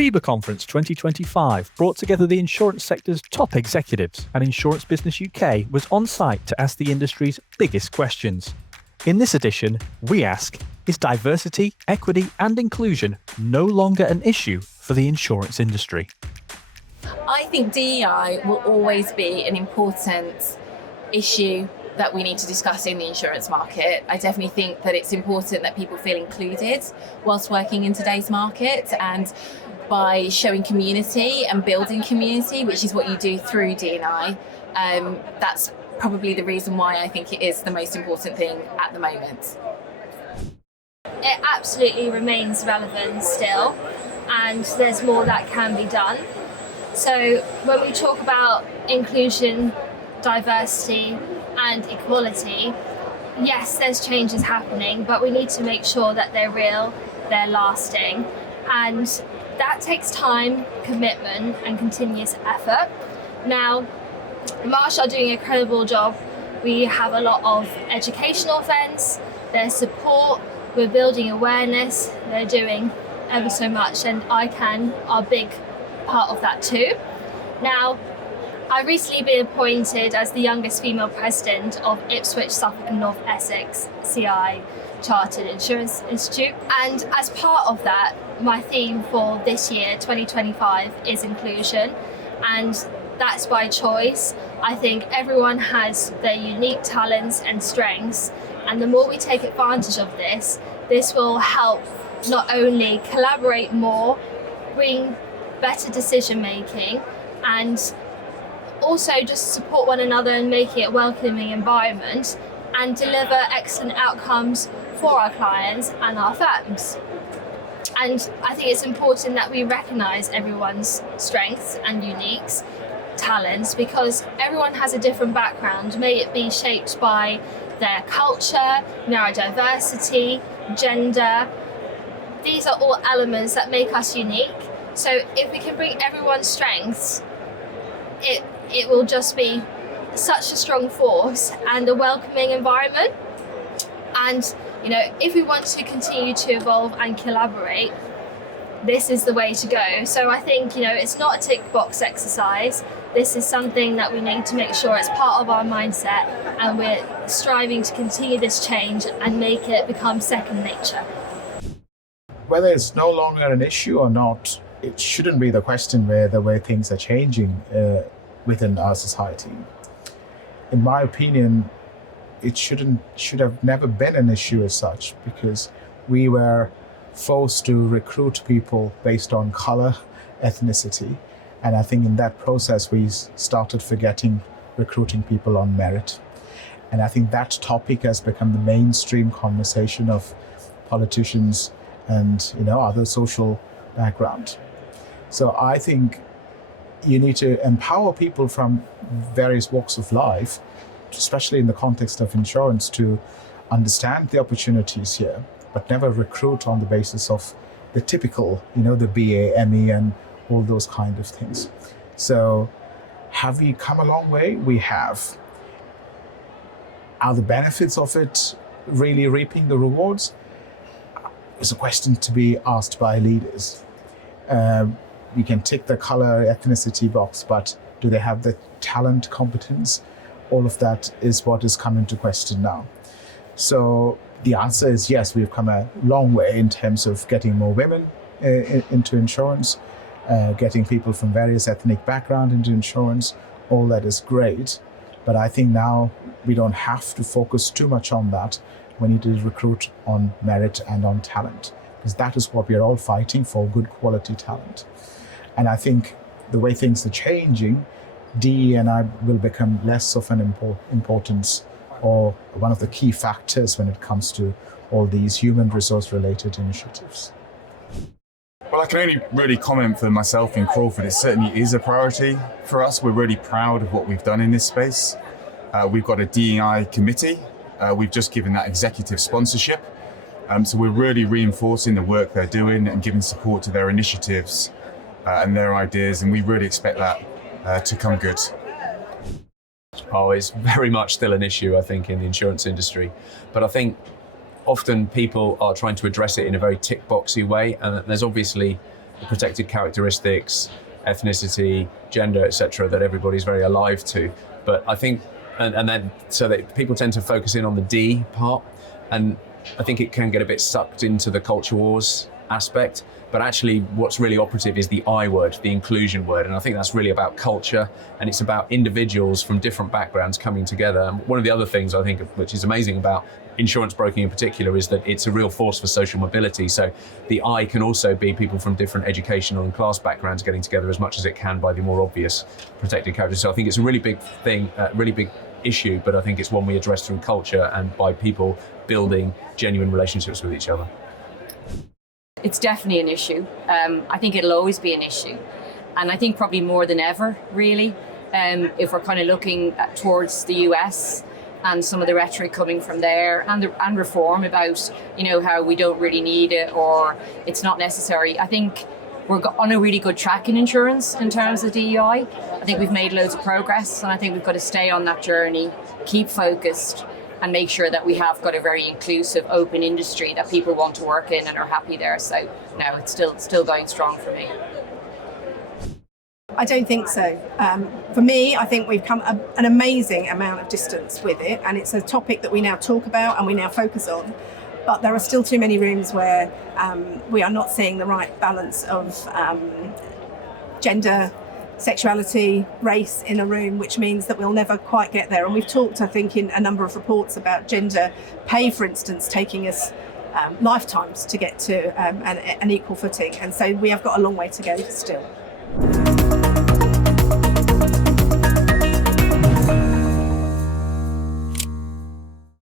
BIBA Conference 2025 brought together the insurance sector's top executives, and Insurance Business UK was on site to ask the industry's biggest questions. In this edition, we ask, is diversity, equity and inclusion no longer an issue for the insurance industry? I think DEI will always be an important issue that we need to discuss in the insurance market. I definitely think that it's important that people feel included whilst working in today's market, and by showing community and building community, which is what you do through D&I, that's probably the reason why I think it is the most important thing at the moment. It absolutely remains relevant still, and there's more that can be done. So when we talk about inclusion, diversity and equality, yes, there's changes happening, but we need to make sure that they're real, they're lasting, and that takes time, commitment and continuous effort. Now, Marsh are doing an incredible job. We have a lot of educational events, there's support, we're building awareness, they're doing ever so much, and ICANN are a big part of that too. Now, I've recently been appointed as the youngest female president of Ipswich, Suffolk and North Essex CI Chartered Insurance Institute, and as part of that, my theme for this year, 2025, is inclusion, and that's by choice. I think everyone has their unique talents and strengths, and the more we take advantage of this will help not only collaborate more, bring better decision making, and also just support one another and making it a welcoming environment, and deliver excellent outcomes for our clients and our firms. And I think it's important that we recognise everyone's strengths and uniques, talents, because everyone has a different background, may it be shaped by their culture, neurodiversity, gender. These are all elements that make us unique. So if we can bring everyone's strengths, it will just be such a strong force and a welcoming environment. And if we want to continue to evolve and collaborate, this is the way to go. So I think it's not a tick box exercise. This is something that we need to make sure it's part of our mindset, and we're striving to continue this change and make it become second nature. Whether it's no longer an issue or not, it shouldn't be the question where the way things are changing within our society. In my opinion, it should have never been an issue as such, because we were forced to recruit people based on color, ethnicity, and I think in that process we started forgetting recruiting people on merit. And I think that topic has become the mainstream conversation of politicians and other social background. So I think you need to empower people from various walks of life, especially in the context of insurance, to understand the opportunities here, but never recruit on the basis of the typical, the BA, ME and all those kind of things. So have we come a long way? We have. Are the benefits of it really reaping the rewards? It's a question to be asked by leaders. We can tick the color, ethnicity box, but do they have the talent, competence? All of that is what is coming to question now. So the answer is yes, we've come a long way in terms of getting more women into insurance, getting people from various ethnic backgrounds into insurance. All that is great. But I think now we don't have to focus too much on that. We need to recruit on merit and on talent, because that is what we are all fighting for, good quality talent. And I think the way things are changing, DE&I will become less of an importance, or one of the key factors when it comes to all these human resource related initiatives. Well, I can only really comment for myself in Crawford. It certainly is a priority for us. We're really proud of what we've done in this space. We've got a DEI committee. We've just given that executive sponsorship. So we're really reinforcing the work they're doing and giving support to their initiatives and their ideas. And we really expect that to come good. Oh, it's very much still an issue, I think, in the insurance industry. But I think often people are trying to address it in a very tick-boxy way, and there's obviously protected characteristics, ethnicity, gender, etc., that everybody's very alive to. But I think, and then so that people tend to focus in on the D part, and I think it can get a bit sucked into the culture wars aspect. But actually what's really operative is the I word, the inclusion word. And I think that's really about culture, and it's about individuals from different backgrounds coming together. And one of the other things I think which is amazing about insurance broking in particular is that it's a real force for social mobility. So the I can also be people from different educational and class backgrounds getting together as much as it can by the more obvious protected characters. So I think it's a really big thing, really big issue, but I think it's one we address through culture and by people building genuine relationships with each other. It's definitely an issue. I think it'll always be an issue. And I think probably more than ever, really, if we're kind of looking towards the US and some of the rhetoric coming from there and reform about, how we don't really need it or it's not necessary. I think we're on a really good track in insurance in terms of DEI. I think we've made loads of progress, and I think we've got to stay on that journey, keep focused, and make sure that we have got a very inclusive, open industry that people want to work in and are happy there. So no, it's still going strong for me. I don't think so. For me, I think we've come an amazing amount of distance with it, and it's a topic that we now talk about and we now focus on. But there are still too many rooms where we are not seeing the right balance of gender, sexuality, race in a room, which means that we'll never quite get there. And we've talked, I think, in a number of reports about gender pay, for instance, taking us lifetimes to get to an equal footing. And so we have got a long way to go still.